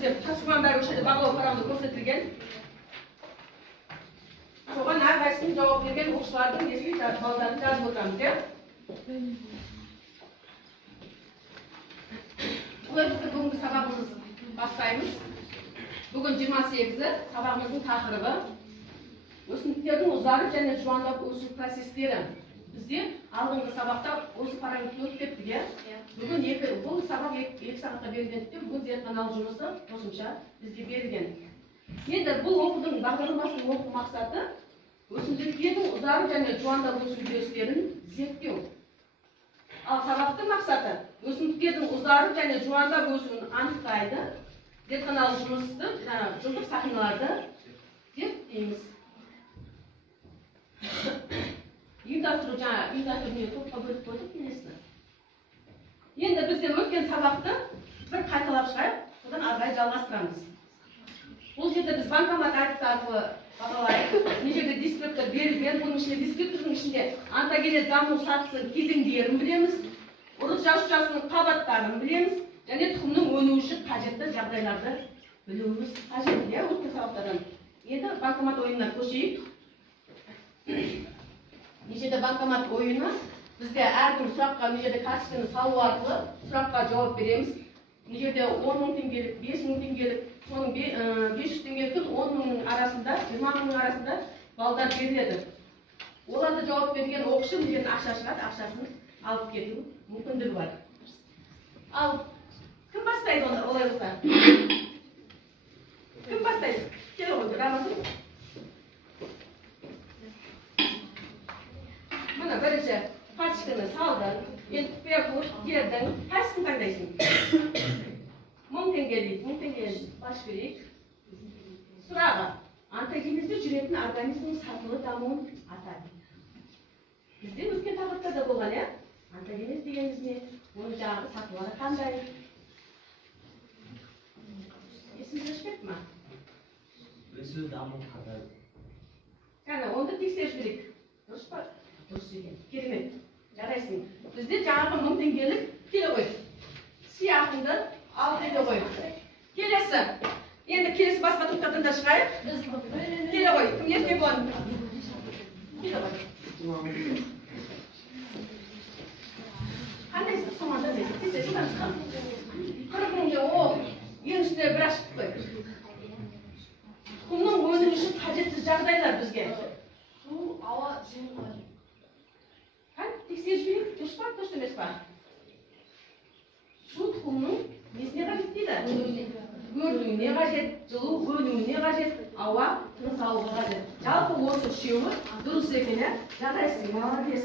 бізде тапсырманың бәрі осы жерде бағалау құрамында көрсетілген. Соған әрқайсысын жауап берген оқушылардың несін балдарын жазып отырамыз, иә? Олай бізді бүгінгі сабағымыз бастаймыз. Бүгін 28-і сабағымыздың тақырыбы өсімдіктердің ұзарып және жуандап өсу процестері. Бізде алдыңғы сабақта осы параметрді өтіп кеттік, иә? Бүгін бұл сабақ 2 сағатқа берілгендіктен бүгін зертханалық жұмысы қосымша бізге берілген. Енді бұл оқудың бағдарламасының оқу мақсаты өсімдіктердің ұзарып және жуандап өсу үдерістерін зерттеу. Ал сабақтың мақсаты өсімдіктердің ұзарып және жуандап өсуін анықтайды. Зертханалық жұмысты, жылдық сақиналарды зерттейміз. Ұйымдастыру топқа бөліп қойдық несін. Енді бізде өткен сабақты бір қайталап шығайық, содан ары жалғастырамыз. Бұл жерде біз банкомат әдісі арқылы бағалайық. Мына жерде дескриптор берілген, бұның ішінде дескриптордың ішінде онтогенез даму сатысының кезеңдерін білеміз, ұрық жасушасының қабаттарын білеміз, және тұқымның өнуі үшін қажетті жағдайларды білуіміз қажет, иә, өткен сабақтардан. Енді банкомат ойынына көшейік. Мына жерде банкомат ойыны бізде әркім сұраққа мына жерде карточканы салу арқылы сұраққа жауап береміз. Мына жерде 10.000 теңгелік, 5.000 теңгелік, соның 500 теңгелік 10.000 арасында, 20.000 арасында балдар беріледі. Оларды жауап берген оқушы мына жерден ақша шығады, ақшасын алып кету мүмкіндігі бар. Ал кім бастайды онда олай болса? Кім бастайды? Келе ғой, Рамазан. Мына бірінші карточканы салдың, енді құпия кердің, қайсысын таңдайсың? 1000 теңге дейді, 1000 теңгені баш берейік. Сұрағы, онтогенезде жүретін организмнің сатылы дамуын атады. Бізде өткен тақырыптарда болған, иә? Онтогенез дегеніміз не? Оның жағы сатылары қандай? Есіңізге түспепті ма? Өсу даму қадай. Кәні, онды тексеріп жіберейік. Дұрыс па? Дұрыс екен. Керемет. Жарайсың. Бізде жаңағы 1000 теңгелік келе ғой. Сияқыңды ал келе ғой. Келесі. Енді келесі басқа топтардан да шығайық. Келе ғой. Кім ерте болған? Келе ғой. Қандай соңында дейсің? Тесе, жылдан шығам. 40 мыңға ол ең үстіне бір ашып қой. Тұқымның өнуі үшін қажетті жағдайлар бізге. Су, ауа, жем қажет. Тексеріп жіберейік, дұрыс па, дұрыс емес па? Су тұқымның несіне қажет дейді? Өрілуіне қажет, жылу өнуіне қажет, ауа тыныс алуға қажет. Жалпы осы үшеуі дұрыс екен, иә? Жарайсың, молодец.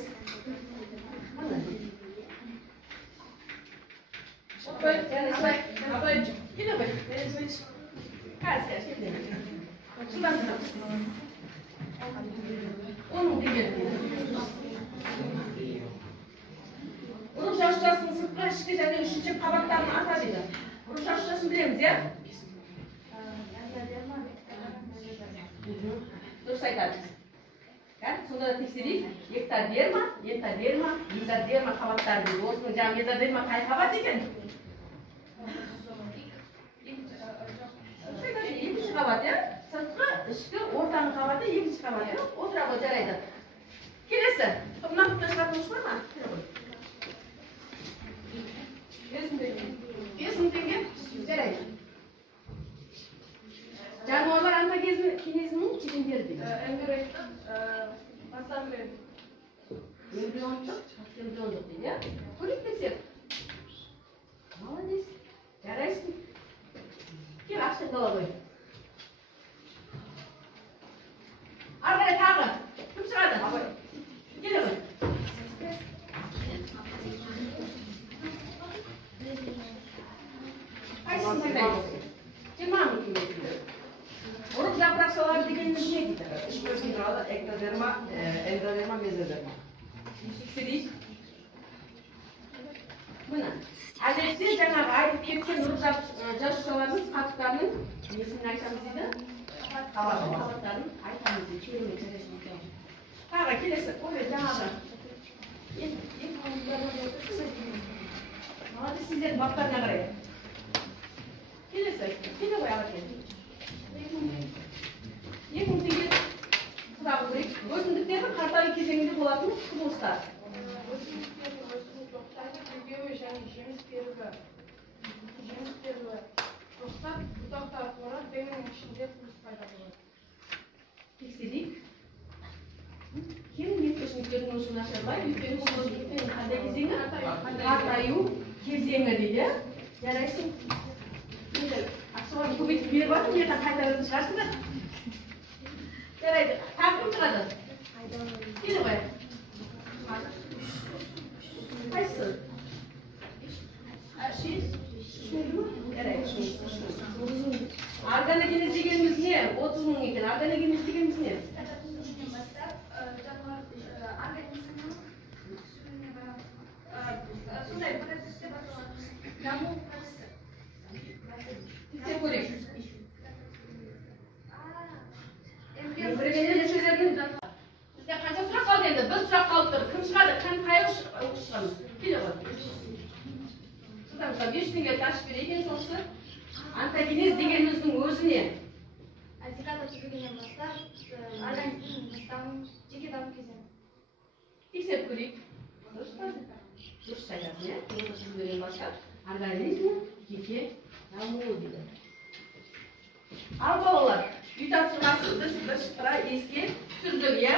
Апай, келе ғой. Қазір, келе. Жылдан тұрам. 10.000 теңгелік. Ұрық жасушасының сыртқы, ішкі және үшінші қабаттарын ата дейді. Ұрық жасушасын білеміз, иә? Дұрыс айтады. Сонда да тексерейік. Эктодерма, энтодерма, мезодерма қабаттары дейді. Осының жаңа мезодерма қай қабат екен? Екінші қабат, иә? Сыртқы, ішкі, ортаңғы қабаты екінші қабат, иә? Отыра ғой, жарайды. Келесі. Мынақта шығатын ұшылар ма? 5.000 теңге? Жарайды. Жануарлар онтогенезінің кезеңдері дейді. Эмбриондық, пасамбрен. Эмбриондық дейді, иә? Көріп келсек. Молодец. Жарайсың. Кел, ақша дала ғой. Арғай тағы. Кім шығады? Келе ғой. Қайсысын таңдайды? 20.000 теңге. Ұрық жапырақшалары дегеніміз не дейді? Үш бөлім тұрады: эктодерма, эндодерма, мезодерма. Тексерейік. Мына. Әдетте жаңағы айтып кеткен ұрық жасушаларының қатықтарының несін айтамыз дейді? Қабаттарын айтамыз дейді. Керемет жарайсың. Тағы келесі. Ой, жаңағы. Молодец, сіздердің баптарына қарайды. Келесі. кезеңінде болатын құбылыстар. Өсімдіктердің өсімін тоқтайды, гүлдеуі және жеміс беруі тоқтап, бұтақтар қурап, дененің ішінде тыныс пайда болады. Тексерейік. Кем өсімдіктердің өсуін нашарлайды, өйткені бұл өсімдіктің қандай кезеңі? Қартаю кезеңі дейді. Жарайсың. Енді ақшаларын көбейтіп беріп жатыр, ертең қайтаратын шығарсыңдар. Жарайды. Тағы кім шығады? Келе қояйық. Қайсысы? Органогенез дегеніміз не? 30 мың екен. Органогенез дегеніміз не? Сондай процесте даму процесі. Тексеріп көрейік. Бізде қанша сұрақ қалды енді? Біз сұрақ қалып тұр. Кім шығады? Қай шығамыз? Келе ғой. Шыдамызға 5 теңге ашып берейін соңғысы. Онтогенез дегеніміздің өзі не? Декада түзілгеннен бастап, организмнің жеке даму кезеңі. Тексеріп көрейік. Дұрыс айтасың, иә? Түзілгеннен бастап организмнің жеке дамуы дейді. Ал балалар, үй тапсырмасында біршықтыра еске түсірдік, иә?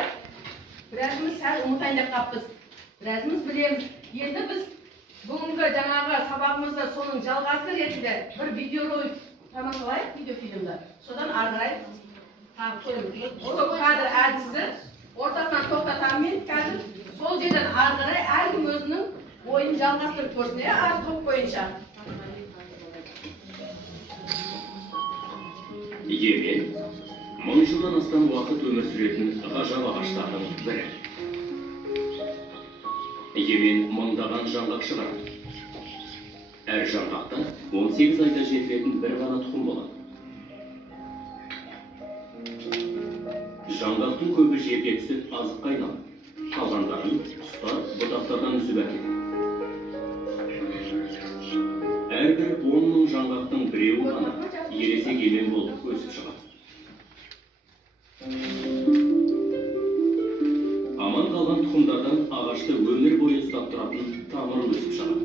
Біразымыз сәл ұмытайын деп қаппыз. Біразымыз білеміз. Енді біз бүгінгі жаңағы сабағымызда соның жалғасы ретінде бір видеоролик тамашалайық, видеофильмді. Содан ары қарай тағы көреміз. Осы кадр әдісі ортасынан тоқтатамын мен қазір сол жерден ары қарай әркім өзінің ойын жалғастырып көрсін, иә? Аз топ бойынша. Емен, 1000 жылдан астам уақыт өмір сүретін ғажап ағаштардың бірі. Емен мыңдаған жаңғақ шығарады. Әр жаңғақта 18 айда жетілетін бір ғана тұқым болады. Жаңғақтың көбі жерге түсіп азыққа айналады. Қалғандарын құстар бұтақтардан үзіп әкетеді. Әрбір 10 мың жаңғақтың біреуі ғана ересек емен болып өсіп шығады. Аман қалған тұқымдардан ағашты өмір бойы ұстап тұратын тамыры өсіп шығады.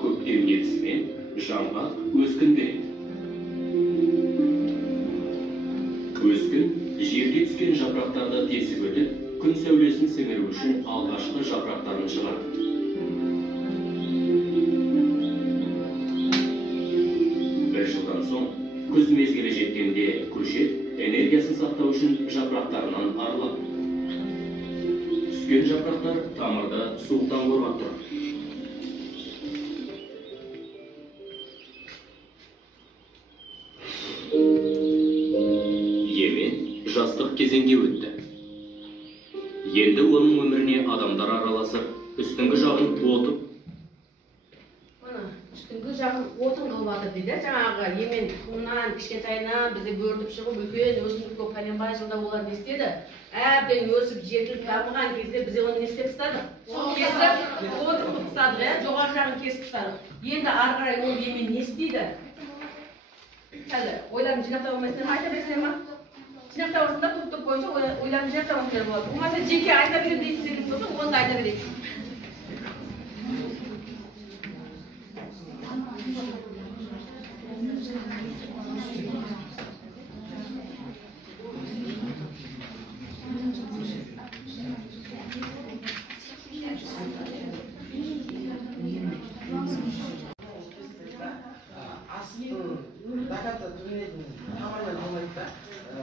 Көктем ертісімен жаңғақ өскін береді. Өскін жерге түскен жапырақтарды тесіп өтіп, күн сәулесін сіңіру үшін алғашқы жапырақтарын шығарады. Бір жылдан соң, күз мезгілі жеткенде көшет энергиясын сақтау үшін жапырақтарынан арылады. Түскен жапырақтар тамырды суықтан қорғап тұрады. Емен жастық кезеңге өтті. Енді оның өміріне адамдар араласып, үстіңгі жағын отып. Үстіңгі жағын отын қылып жатыр дейді. Жаңағы емен тұқымынан, кішкентайынан бізде бөртіп шығып, үлкен өсімдік көп пәленбай жылда олар не істеді? Әбден өсіп, жетіліп дамыған кезде біз оны не істеп тастадық? Кесіп, отын қылып тастадық, жоғары жағын кесіп тастадық. Енді ары қарай ол емен не істейді? Қазір ойларын жинақтап алмайсыңдар ма? Айта берсіңдер ма? Жинақтап алсыңдар, топ бойынша ойларын жинақтап алсыңдар болады. Болмаса жеке айта берем дейтіндеріңіз болса, оны да айта берейік. Даката түбінетін тамырынан болмайды да,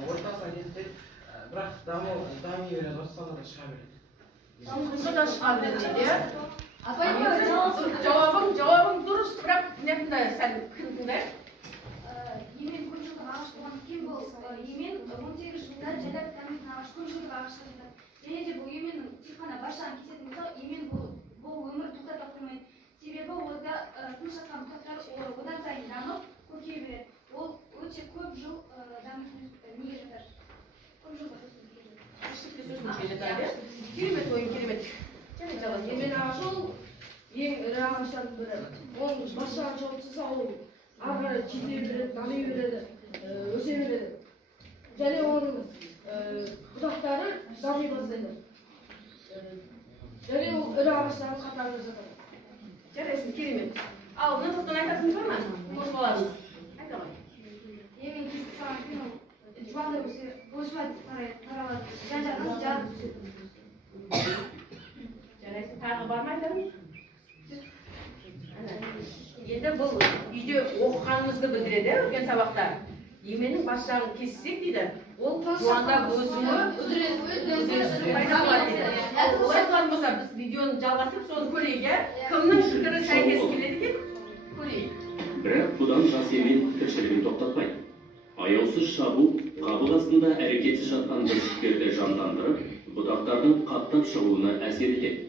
ортасына кетіп, бірақ дами береді, ортасына да шыға береді. Содан шыға береді, иә? Жауабың дұрыс, бірақ не тыңдайық, сәл кім тыңдайық? Емен көпжылдық ағаш болған кем бұл емен 18 жылда жайлап дамитын ағаш көпжылдық ағашқа жатады. Және де бұл еменнің тек қана башынан кесетін болса, емен бұл өмір тоқтата қоймайды. Себебі ода тыныш жатқан бұтақтар одан сайын дамып көркейе береді. Ол өте көп жыл дамитын неге жатар. Көп жыл Керемет ойын, керемет. Емен ағашы ол ең ірі ағаштардың бірі. Оның башынан жауапсыз алу, ары қарай жете береді, дами береді, өсе Алдынан сырттан айтасыңыз ба ма? Қосыларыңыз. Айта ғой. Емен кесіп салған күні жуандай болса, бөлшімайды таралады. Жан-жағынан жарып түседі. Жарайсың, тағы бар ма айтамыз? Енді бұл үйде оқығанымызды білдіреді, үлкен сабақта. Еменің бас жағын кессек дейді, ол жуандап өзіңі пайда болады дейді. Олай қылатын болса, біз видеоны жалғастырып, соны көрейік, иә? Кімнің пікірі сәйкес келеді деп көрейік. Бірақ бұдан жас емен тіршілігін тоқтатпайды. Аяусыз шабу қабық астында әрекетсіз жатқан бүршіктерді жандандырып, бұтақтардың қаттап шығуына әсер етеді.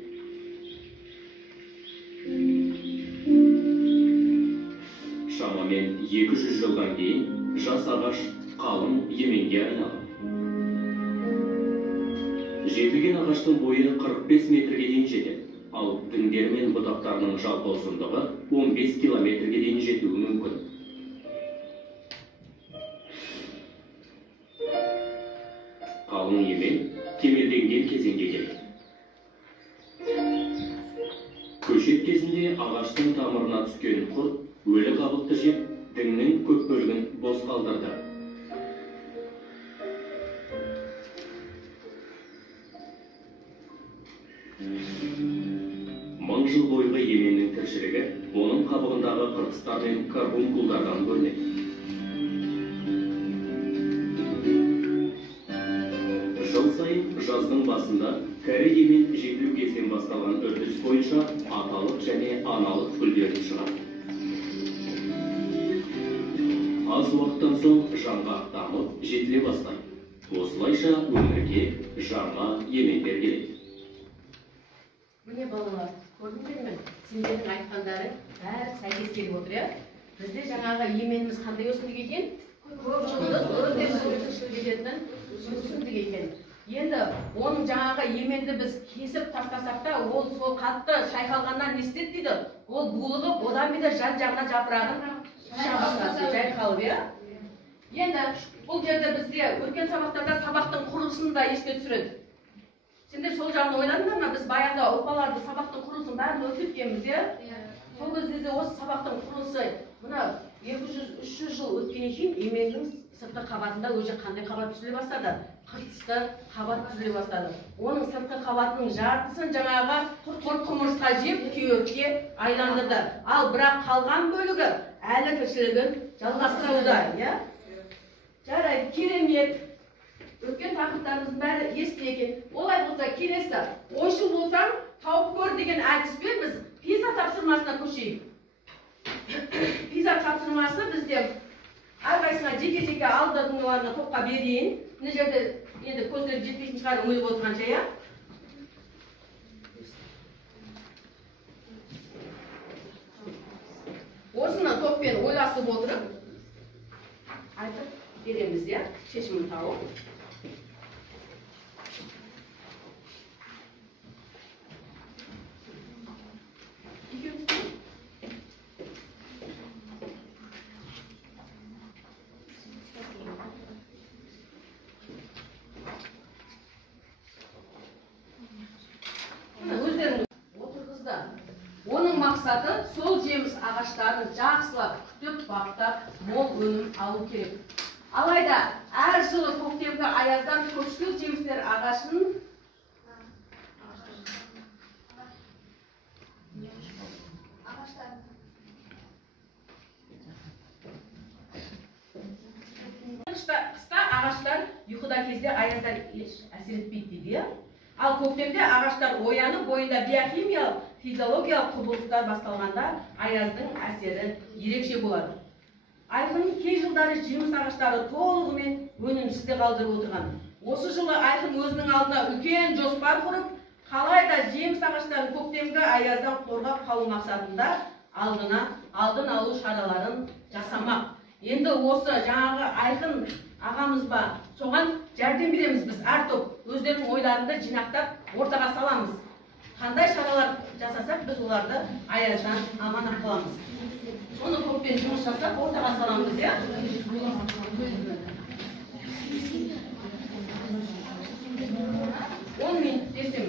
Шамамен 200 жылдан кейін жас ағаш қалың еменге айналады. Жетілген ағаштың бойы 45 метрге дейін жетеді, ал діңдері мен бұтақтарының жалпы ұзындығы 15 километрге дейін жетуі мүмкін. Қалың емен кемелденген кезеңге келеді. Көшет кезінде ағаштың тамырына түскен құрт өлі қабықты жеп, діңнің көп бөлігін бос қалдырды. Мың жыл бойғы еменнің тіршілігі оның қабығындағы қыртыстар мен карбункулдардан көрінеді. Жыл сайын жаздың басында кәрі емен жетілу кезінен басталған үрдіс бойынша аталық және аналық гүлдерін шығарады. Аз уақыттан соң жаңғақ дамып жетіле бастайды. Осылайша өмірге жаңа емендер келеді. Міне балалар, көрдіңдер ме? Сендердің айтқандары бәрі сәйкес келіп отыр, иә? Бізде жаңағы еменіміз қандай өсімдік екен? Көп жылдық өте тіршілік ететін өсімдік екен. Енді оның жаңағы еменді біз кесіп тастасақ та, ол сол қатты шайқалғаннан не істеді дейді? Ол булығып, одан бері жан-жағына жапырағын жайқалып, иә? Енді бұл жерде бізде өткен сабақтарда сабақтың құрылысын да еске түсіреді. Сендер сол жағын ойладыңдар ма? Біз баяғыда ұлпаларды сабақтың құрылысын бәрін өтіп кеткенбіз, иә? Сол кезде де осы сабақтың құрылысы, мына 200-300 жыл өткеннен кейін еменнің сыртқы қабатында өзі қандай қабат түзіле бастады? Қыртысты қабат түзіле бастады. Оның сыртқы қабатының жартысын жаңағы құрт құмырсқа жеп кеуекке айландырды. Ал бірақ қалған бөлігі әлі тіршілігін жалғастыруда, иә? Жарайды, керемет. Өткен тақырыптарымыздың бәрі есті екен. Олай болса, келесі ойшыл болсаң, тауып көр деген әдіспен біз пиза тапсырмасына көшейік. Пиза тапсырмасы бізде әрқайсысына жеке-жеке алдыңғыларына топқа берейін. Мына жерде енді көздері жетпейтін шығар үңіліп отырғанша, иә? Осыны топпен ойласып отырып, айтып береміз, иә? Шешімін тауып. Оның мақсаты сол жеміс ағаштарын жақсылап күтіп, баптап, мол өнім алу керек. Алайда, әр жылы көктемгі аяздан көпшіл жемістер ағашын қыста ағаштар ұйқыда кезде аяздан еш әсер етпейді дейді. Ал көктемде ағаштар оянып, бойында биохимиялық, физиологиялық құбылыстар басталғанда аяздың әсері ерекше болады. Айқын кей жылдары жеміс ағаштары толығымен өнімсіз қалдырып отырған. Осы жылы Айқын өзінің алдына үлкен жоспар құрып, қалайда жеміс ағаштарын көктемгі аяздан қорғап қалу мақсатында алдын алу шараларын жасамақ. Енді осы жаңағы Айқын ағамыз ба, соған жәрдем береміз біз. Әр топ өздерінің ойларында жинақтап ортаға саламыз. Қандай шаралар жасасақ, біз оларды аяздан аман қаламыз. Оны топпен жұмыс жасап ортаға саламыз, иә? Он минут десем.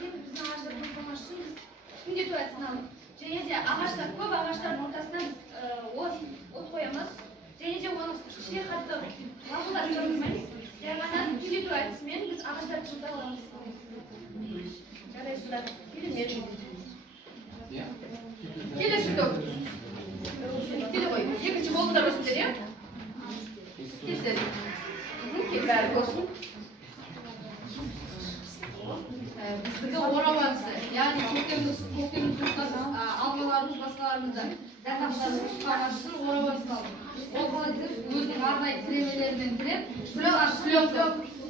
кетіп біздің ағаштар көп болмас үшін біз түтіндету әдісін алдық. Және де ағаштар көп ағаштардың ортасына от қоямыз. Және де оны ішіне қатты лапылдатып жүргізбейміз. Жай ғана түтіндету әдісімен біз ағаштарды жылыта аламыз. Жарайсыздар. Келесі топ. Келе ғой. Екінші болыңдар осындар, иә? Келсер. Бәрі болсын. Біздігі орау әдісі, яғни көктеміз алмаларымыз басқаларымызда дәтақшыларын ұстағашысын орау әдісін алдық. Ол қалай десек, өзінің арнайы тіремелерімен тіреп,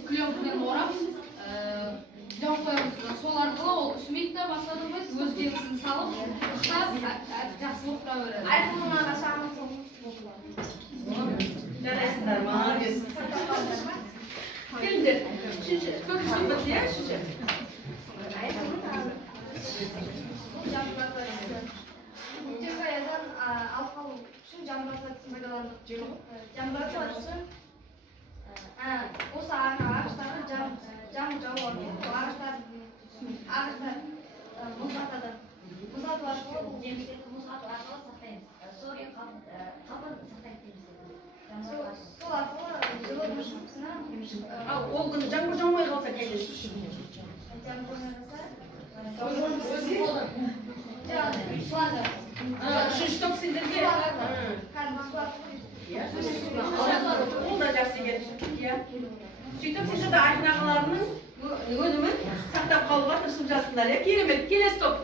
клёнкамен орап, жауып қоямыз. Сол арқылы ол үсімейді де басқа тұрмайды, өз жемісін салып, ұқтап, жақсы болып тұра береді. Айқынымаға шағын Жарайсыздар, молодец. Келіңдер. Үшінші. Көкішті бітті, иә? Үшінші. Технологиядан алып қалу үшін жамбырат әдісін пайдаландық. Жамбырат әдісі осы ағаштарды жамбыр жауып алып, ағаштар мұздатады. Мұздату арқылы бұл жемістерді мұздату арқылы сақтаймыз. Соғын қапын сақтайды. Сол арқылы жылы жұмысына Ол күні жаңбыр жаумай қалса келесі. Үшінші топ сендерге. Ол да жақсы екен. Сөйтіп сендерді Айқын ағаларының өнімін сақтап қалуға тырысып жатсыңдар. Керемет, келесі топ.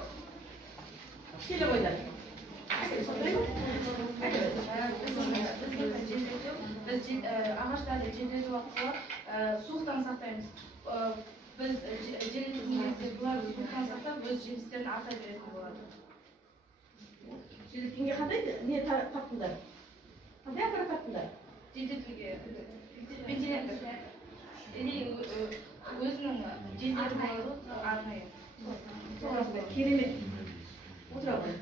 Келе қойдар. Біз ағаштарды желдету арқылы суықтан сақтаймыз. Біз желдететін кезде бұлар суықтан сақтап, өз жемістерін арта беретін болады. Желеткенге қандай не таптыңдар? Қандай ақпарат таптыңдар? Желдетуге вентилятор. Өзінің желдету арнайы. Керемет. Отыра ғой.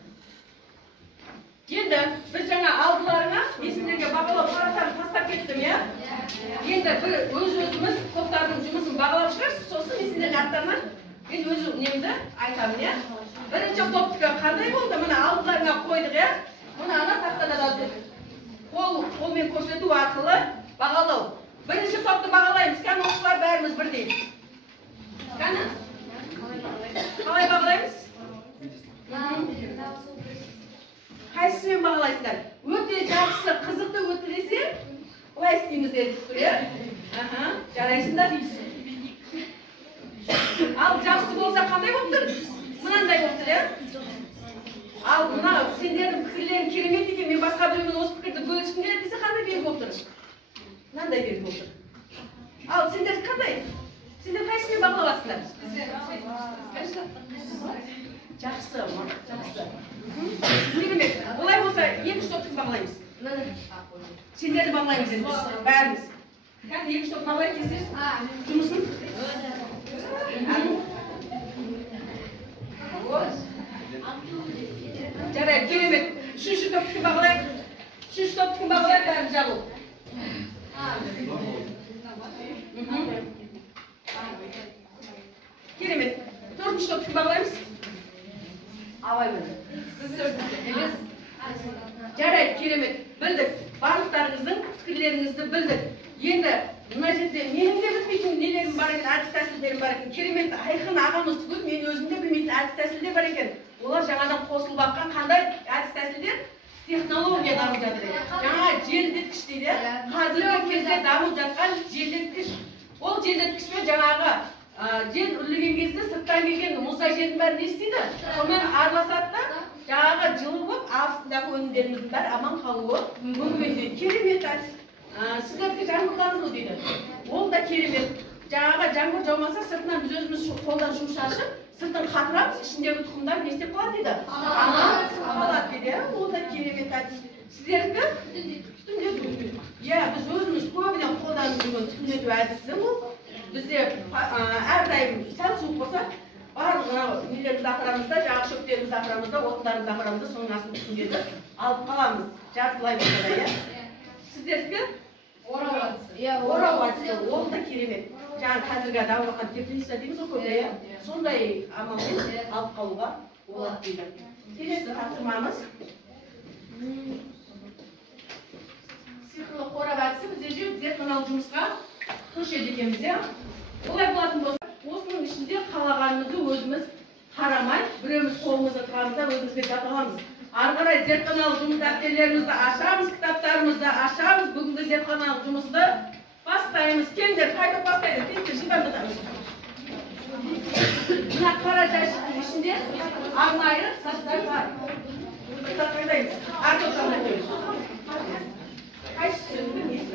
Енді біз жаңа алдыларыңа есімдерге бағалау парақтарын тастап кеттім, иә? Енді өз-өзіміз топтардың жұмысын бағалап шығарсыз, сосын есімдерге аттарынан мен өз немді айтамын, иә? Бірінші топтікі қандай болды? Мына алдыларыңа қойдық, иә? Мұны ана тақтада да қолмен көрсету арқылы бағалау. Бірінші топты бағалаймыз, кәні осылар бәріміз бірдей. Кәні? Қалай бағалаймыз? Қайсымен бағалайсыздар? Өте жақсы, қызықты өтілесе, олай істейміз дедік, иә? Жарайсыңдар. Ал жақсы болса қандай болып тұр? Мынандай болып тұр, иә? Ал мына сендердің пікірлерің керемет екен, мен басқа біреумен осы пікірді бөліскім келеді десе қандай белгі болып тұр? Мынандай белгі болып тұр. Ал сендер қандай? Сендер қайсымен бағаласыңдар? Жақсы, жақсы. Керемет. Олай болса, екінші топты бағалаймыз. Сендерді бағалаймыз енді, бәріміз. Кәді екінші топты бағалай кездер? Жұмысын? Жарайды, керемет. Үшінші топты бағалайық. Үшінші топты бағалайық, бәріміз жабыл. Керемет. Төртінші топты бағалаймыз. Абаймен. Жарайды, керемет. Білдік. Барлықтарыңыздың пікірлеріңізді білдік. Енді мына жерде менің де білмейтін нелерім бар екен, әдіс тәсілдерім бар екен. Керемет, Айқын ағамыз түгіл, мен өзімде білмейтін әдіс тәсілдер бар екен. Олар жаңадан қосылып аққан қандай әдіс тәсілдер? Технология дамып жатыр. Жаңа желдеткіш дейді. Қазіргі кезде дамып жатқан желдеткіш. Ол желдеткішпен жаңағы жел үрлеген кезде сырттан келген мұздай жердің бәрі не істейді? Сонымен араласады да, жаңағы жылы болып, астындағы өнімдеріміздің бәрі аман қалуы мүмкін дейді. Керемет әдіс. Сіздерге жаңбырландыру дейді. Ол да керемет. Жаңағы жаңбыр жаумаса, сыртынан біз өзіміз қолдан шу шашып, сыртын қатырап, ішіндегі тұқымдар не істеп қалады дейді? Аман қалады дейді. Ол да керемет әдіс. Сіздерді түтіндету. Иә, біз өзіміз көбінен қолданып жүрген түтіндету әдісі ол. Бізде әрдайым сәл суық болса, барлық нелерімізді ақырамызда, жаңағы шөптерімізді ақырамызда, отындарымызды ақырамызда, соның астын түтіндетіп алып қаламыз. Жартылай болса да, иә? Сіздерді орау әдісі. Орау әдісі, ол да керемет. жаңағы қазіргі дамыватқан теплица дейміз ғой көбіне, иә? Сондай амалмен алып қалуға болады дейді. Келесі тапсырмамыз. Цифрлы қорап әдісі бізде зертханалық жұмысқа көшеді екенбіз, иә? Олай болатын болса, осының ішінде қалағанымызды өзіміз қарамай, біреуміз қолымызды тұрғанымызда өзімізге жатып аламыз. Ары қарай зертханалық жұмыс дәптерлерімізді ашамыз, кітаптарымызды ашамыз, бүгінгі зертханалық жұмысты бастаймыз. Кендер, қайтып бастайды, кендер, жылдамдатамыз. Мына қара жәшіктің ішінде арнайы заттар бар. Қайдаймыз? Артоқтан қойыз. Қайсысы білмейсіз?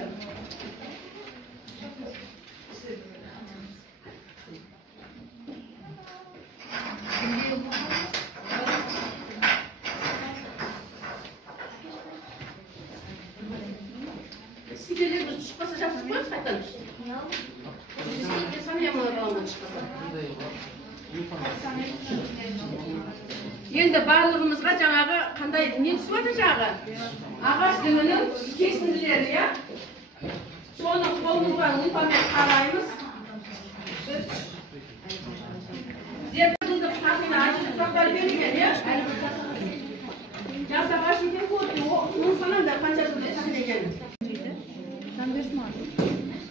Сидерлерді шықпаса жақсы қойып қайтан. Енді барлығымызға жаңағы қандай не түсіп жатыр жаңағы? Ағаш діңінің кесінділері, иә? Соны қолымызға лупамен қараймыз. Зерттеуді сақина ашып сақтар берген, иә? Жасап ашып екен көрді, оның сананда қанша жылды сақина екен?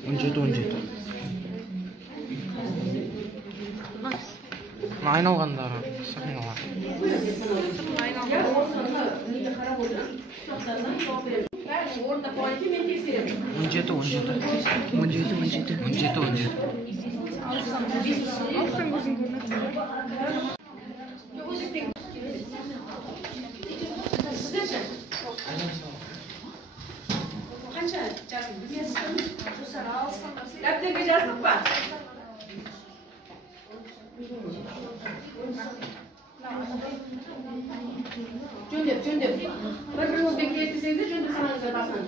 17. Айналғандары сақиналар. Орында қойып мен тексеремін. 17. Қанша жаздың білмесіз? Дәптерге жаздық па? Жөндеп. Bir-biringizбен келісесеңіздер жөндеп санаңыздар басынан.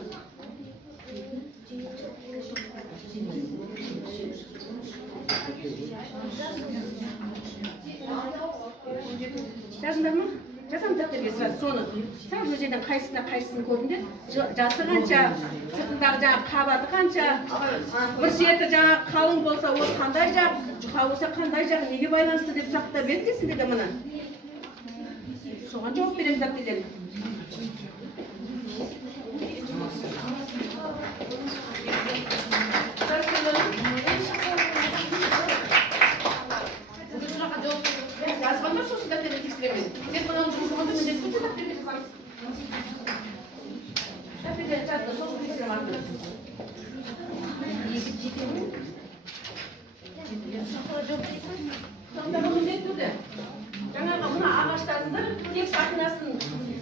Жазыңдар ма? Жазамын дәптерге сразу соны. Сразу жерден қайсысын көрдіңдер. Жасы қанша, сыртындағы жаңағы қабаты қанша, бір шеті жаңағы қалың болса ол қандай жақ, жұқа болса қандай жақ, неге байланысты деп сақтап бердіңдер де мұны. Соған жауап береміз дәптерден. Жазғанда сосын дәптерден тексеремін. Сен мынау жұмысыңызды міндетті түрде дәптерге жазамыз. Дәптерден жазды, сосын тексеремін. Сондағы міндетті түрде. Жаңағы мына ағаштарында тек сақинасын,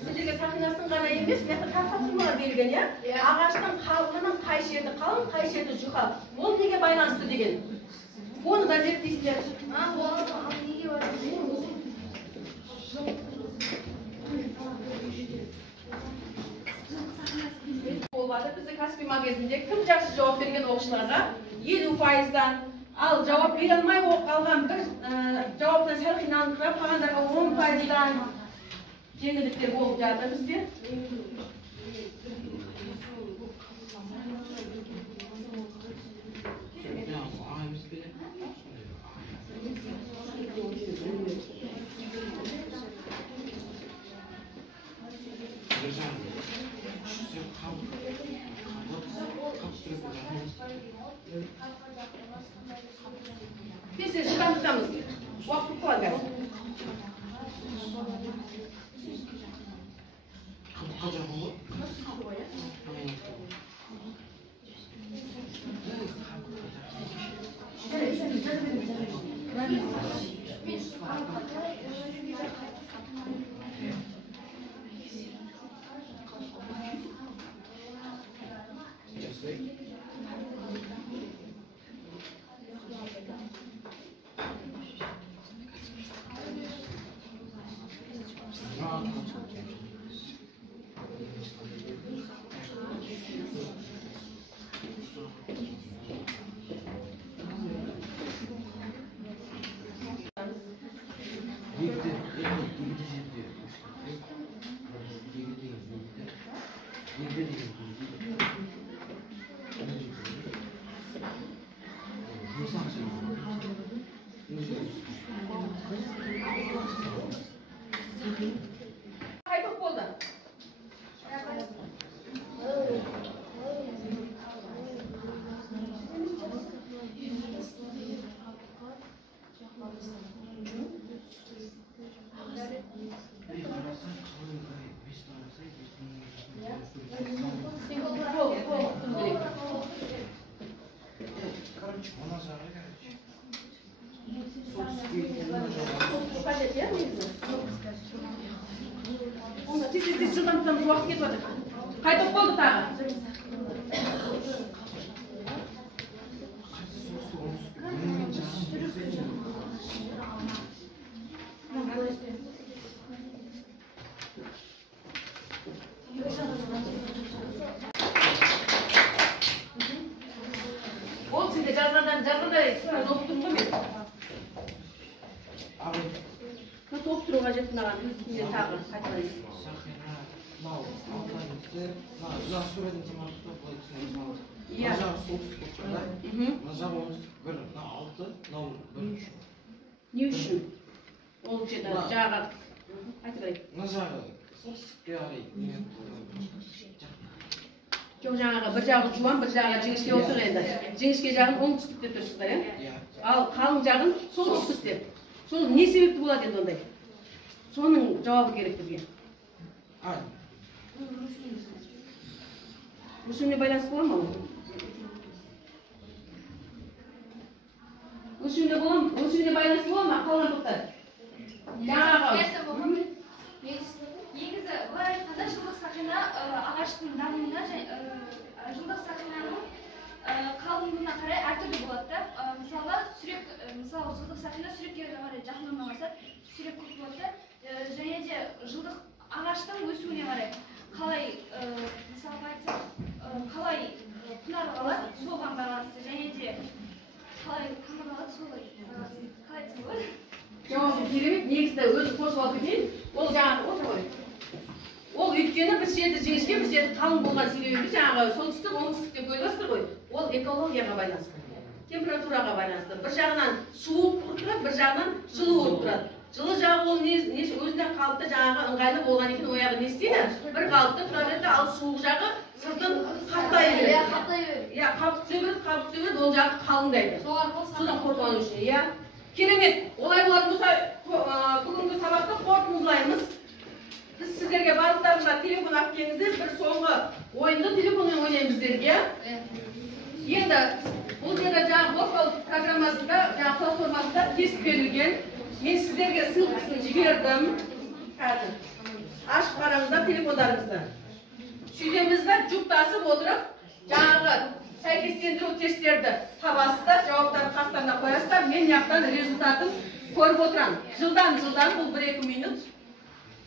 сіздерге сақинасын ғана емес, мына тапсырмалар берілген, иә? Ағаштың қалыңының қай шеті қалың, қай шеті жұқа. Ол неге байланысты деген. Оны да зерттейсіздер. Неге байланысты? Olmadı. Bizi Kaspi magazinde kim жақсы жауап берген оқушыларға 50%-дан, ал жауап бере алмай қалған бір жауаптан сәл қиналыңқырап қалғандарға 10%-дан жеңілдіктер болып жатыр бізде. Biz de çıkartacağımız vakti koyar. ұмытамыз, уақыт кетіп жатыр. Қайтып болды тағы. Ол сізде жазғандай оқып тұрмын ғой мен. Оқып тұру қажет мынаған. Мен тағы қайталайын. Мынау алтайдысы, мына суретін самарқұтта былай түсінеміз. Иә. Мына жағы солтүстік болып тұрады. Мына жағы оңтүстік бір, мына 6, мынау 1. Не үшін? Ол жерде жағы айтайын. Мына жағы солтүстікке қарай. Жоқ, жаңағы бір жағы жуан, бір жағы жіңішке отыр енді. Жіңішке жағын оңтүстікте тұрсыздар, иә? Ал қалың жағын солтүстікте. Сол не себепті болады енді ондай? Соның жауабы керек бізге. Өсуіне байланысты бола ма ол? Өсуіне байланысты бола ма? Қалған тоқтар? Негізі былай айтқанда жылдық сақина ағаштың дамуына жылдық сақинаның қалыңдығына қарай әртүрлі болады да. Мысалы жылдық сақина сүрекке қарай жақын орналасады, сүрек көп болады да. Және де жылдық ағаштың өсуіне қарай қалай мысалға айтсақ қалай құнар алады, соған байланысты. Және де қалай қамыр алады, солай қалай айтса болады. Жауабы керемет, негізді өзі қосып алып кетейін. Ол жаңағы отыр ғой. Ол өйткені бір жерді жіңішке, бір жерді қалың болған себебі жаңағы солтүстік, оңтүстік деп ойлайсыздар ғой. Ол экологияға байланысты, температураға байланысты. Бір жағынан суық болып тұрады, бір жағынан жылы болып тұрады. Жылы жағы ол өзінде қалыпты жаңағы ыңғайлы болған екен, ояғы не істейді? Бір қалыпты тұра береді, ал суық жағы сыртын қаптай береді. Иә, қаптай береді, ол жағы қалыңдайды. Судан қорғану үшін, иә. Керемет, олай болатын болса, бүгінгі сабақты қорытындылаймыз. Біз сіздерге барлықтарыңызға телефон алып келіңіздер, бір соңғы ойынды телефонмен ойнаймыз сіздерге. Енді бұл жерде жаңағы воркаут программасында, жаңағы платформасында тест берілген. Мен сіздерге ссылкасын жібердім. Қазір ашып қараңыздар телефондарыңызды. Сөйтемізді жұптасып отырып, жаңағы сәйкестендіру тесттерді табасыздар, жауаптарды қастарына қоясыздар. Мен яқтан результатын көріп отырамын. Жылдан бұл 1-2 минут.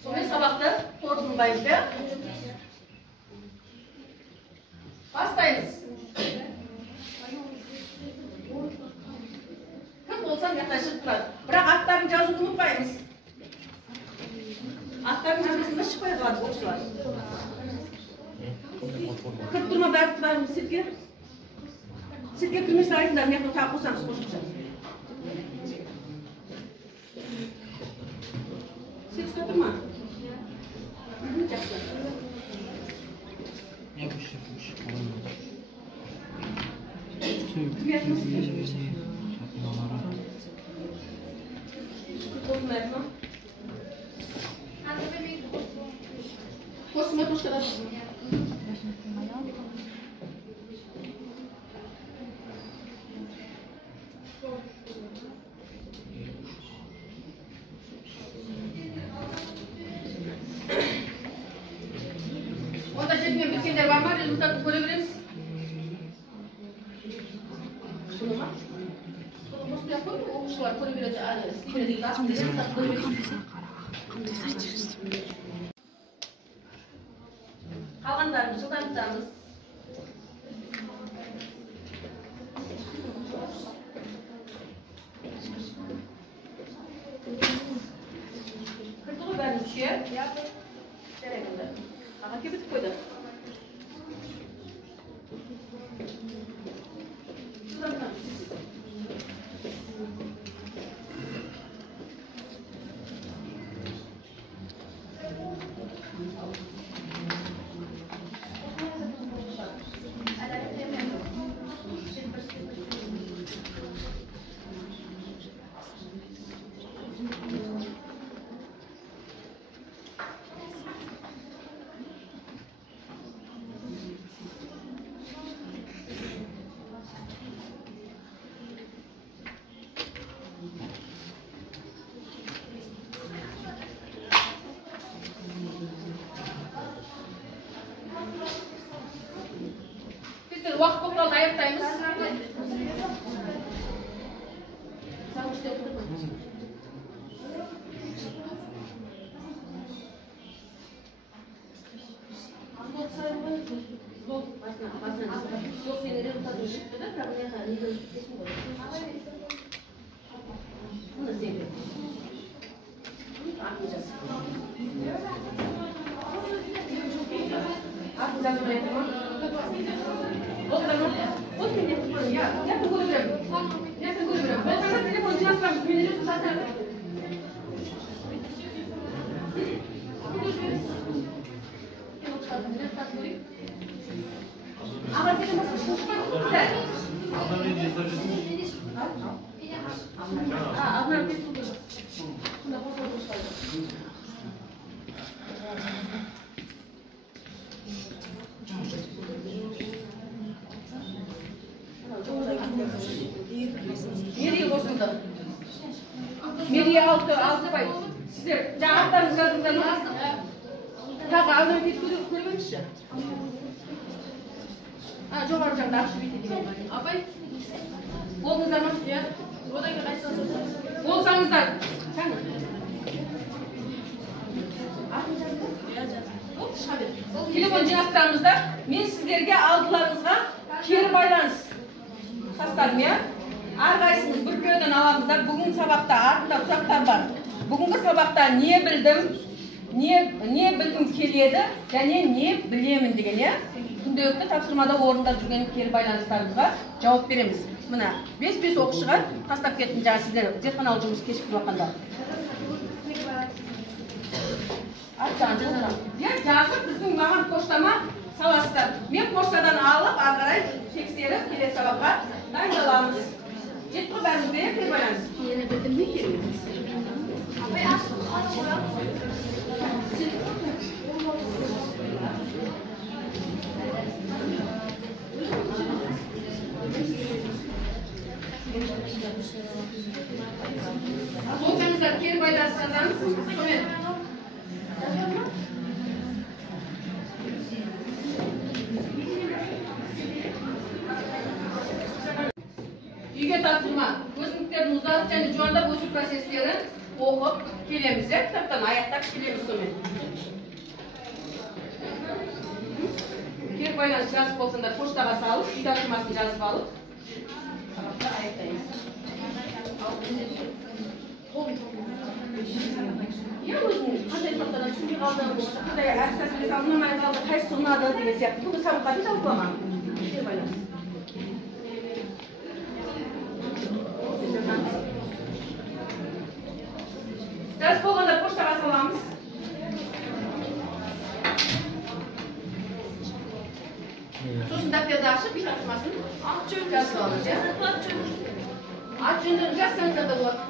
Сонымен сабақты қорытындылаймыз, иә? Бастаймыз. Кім болсам яқтан шығып тұрады. Бірақ аттарын жазуды ұмытпаймыз. Аттарын жазбасында шықпай қалады оқушылар. Кіріп тұрма бәрі тұрайымыз сетке. Сетке кірмесі айтыңдар, мен тағы қосамыз қосымша. Сетке тұрма. Жақсы. Кім ятмыз? Қосым ятма? Қосым ятма ұштырады. Онда жетімен біткендер бар ма? Результатты көре береміз. Шыны ма? Қосып яқ қойды, оқушылар көре береді. Қалғандарымыз жылдан тұтамыз. Кірді ғой бәрін үшер. Жарайды. Аға кебітіп қойды. Жылдан тұтамыз. Vaqt bo'lib qoldi, аяқтаймыз. Nereye bozuldu? Nereye altı bay? Sizler cevaplarınızı yazınızlar mı? Tabii ağzını bir kırılmıştı. Ha, çok arayacağım da akşı bitirdim. Abay, olunuzlar mı? Olsanızlar. Sen mi? Telefon cihazlarımızda men sizlerge aldılarınızga keri baylanyş tasladım ya. Әрқайсымыз бір көйден аламыздар. Бүгін сабақта артында сұрақтар бар. Бүгінгі сабақта не білдім, не білгім келеді, және не білемін деген я. Күнделікті тапсырмада орындап жүрген кері байланыстарымызға жауап береміз. Мына 5 оқушыға тастап кеттім жаңа сіздер зертханалық жұмыс кешіп жатқанда. Жазып біздің маған поштама саласыздар. Мен поштадан алып, ары қарай тексеріп, келесі сабаққа дайындаламыз. Жетті бәріміз беріп кері байланыс. Ені білдім не керек? Soğukanızlar keri байланыстардан сомен. Үйге тапсырма. Өсімдіктердің ұзақ және жуандап өсу процестерін оқып келеміз. Кітаптан аяқтап келеміз сомен. Кері байланыс жазып болсаңдар поштаға салып, үй тапсырмасын жазып алып, сабақта аяқтаймыз. Я өзім қандай сұрақтардан түсінбей қалдым, қандай әрсәсілес ұнамай қалды, қайсысы ұнады деген сияқты. Бүгін сабаққа талқылама. Кері байланыс. Дәріс болғанда поштаға саламыз. Сосын дәптерді ашып, үй тапсырмасын жазып аламыз. Ат жөндерін жазсаңыздар да болады.